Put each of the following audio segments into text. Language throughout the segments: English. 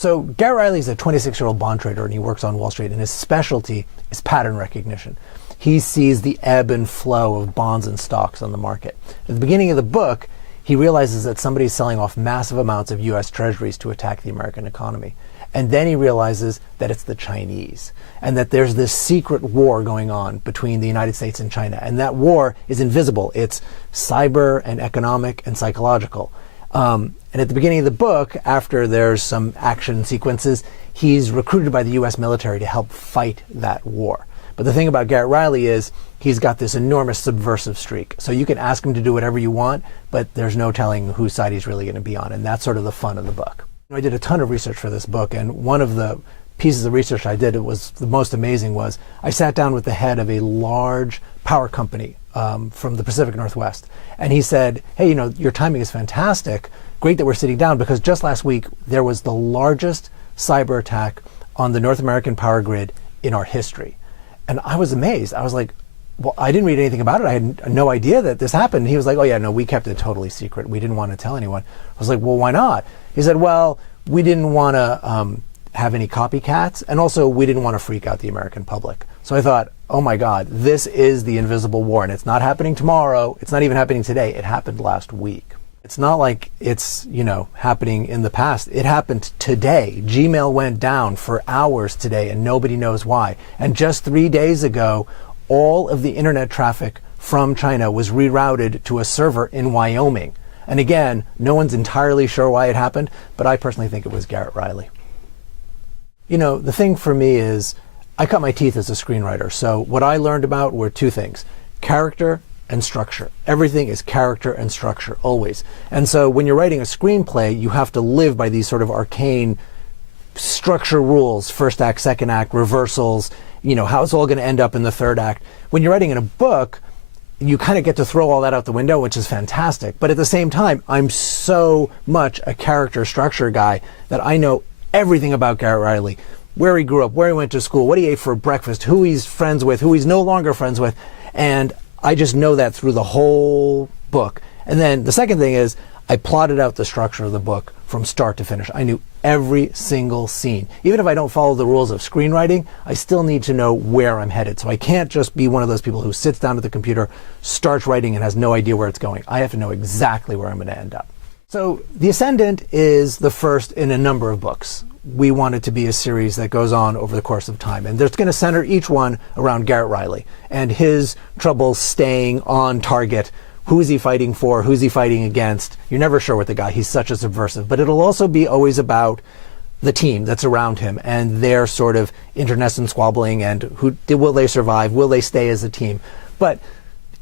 So Garrett Riley is a 26-year-old bond trader, and he works on Wall Street, and his specialty is pattern recognition. He sees the ebb and flow of bonds and stocks on the market. At the beginning of the book, he realizes that somebody's selling off massive amounts of U.S. treasuries to attack the American economy. And then he realizes that it's the Chinese, and that there's this secret war going on between the United States and China. And that war is invisible. It's cyber and economic and psychological. And at the beginning of the book, after there's some action sequences, he's recruited by the U.S. military to help fight that war. But the thing about Garrett Riley is he's got this enormous subversive streak. So you can ask him to do whatever you want, but there's no telling whose side he's really going to be on. And that's sort of the fun of the book. I did a ton of research for this book, and one of the pieces of research I did, it was the most amazing, was I sat down with the head of a large power company from the Pacific Northwest. And he said, hey, you know, your timing is fantastic. Great that we're sitting down, because just last week there was the largest cyber attack on the North American power grid in our history. And I was amazed. I was like, well, I didn't read anything about it. I had no idea that this happened. And he was like, oh yeah, no, we kept it totally secret. We didn't want to tell anyone. I was like, well, why not? He said, well, we didn't want to have any copycats, and also we didn't want to freak out the American public. So I thought, oh my God, this is the invisible war, and it's not happening tomorrow. It's not even happening today. It happened last week. It's not like it's, you know, happening in the past. It happened today. Gmail went down for hours today, and nobody knows why. And just 3 days ago, all of the internet traffic from China was rerouted to a server in Wyoming. And again, no one's entirely sure why it happened, but I personally think it was Garrett Riley. You know, the thing for me is I cut my teeth as a screenwriter. So what I learned about were two things: character and structure. Everything is character and structure, always. And so when you're writing a screenplay, you have to live by these sort of arcane structure rules: first act, second act, reversals, you know, how it's all going to end up in the third act. When you're writing in a book, you kind of get to throw all that out the window, which is fantastic. But at the same time, I'm so much a character structure guy that I know everything about Garrett Riley: where he grew up, where he went to school, what he ate for breakfast, who he's friends with, who he's no longer friends with. And I just know that through the whole book. And then the second thing is I plotted out the structure of the book from start to finish. I knew every single scene. Even if I don't follow the rules of screenwriting, I still need to know where I'm headed. So I can't just be one of those people who sits down at the computer, starts writing, and has no idea where it's going. I have to know exactly where I'm going to end up. So The Ascendant is the first in a number of books. We want it to be a series that goes on over the course of time. And there's going to center each one around Garrett Riley and his trouble staying on target. Who is he fighting for? Who's he fighting against? You're never sure with the guy. He's such a subversive. But it'll also be always about the team that's around him and their sort of internecine squabbling, and will they survive? Will they stay as a team? But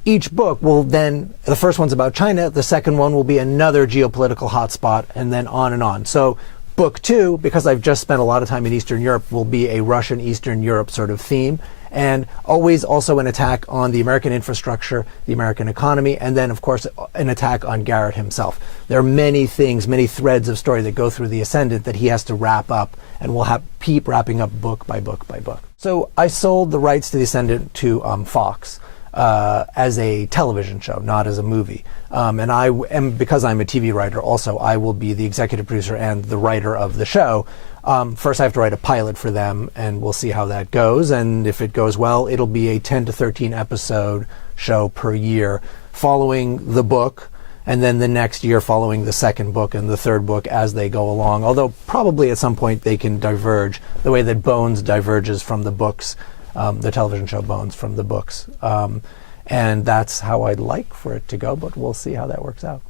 each book will then, the first one's about China, the second one will be another geopolitical hotspot, and then on and on. So book 2, because I've just spent a lot of time in Eastern Europe, will be a Russian Eastern Europe sort of theme, and always also an attack on the American infrastructure, the American economy, and then of course an attack on Garrett himself. There are many things, many threads of story that go through The Ascendant that he has to wrap up, and we'll keep wrapping up book by book by book. So I sold the rights to The Ascendant to Fox as a television show, not as a movie. And I am, because I'm a TV writer also, I will be the executive producer and the writer of the show. First I have to write a pilot for them, and we'll see how that goes. And if it goes well, it'll be a 10 to 13 episode show per year, following the book, and then the next year following the second book and the third book as they go along. Although probably at some point they can diverge, the way that Bones diverges from the books, the television show Bones from the books. And that's how I'd like for it to go, but we'll see how that works out.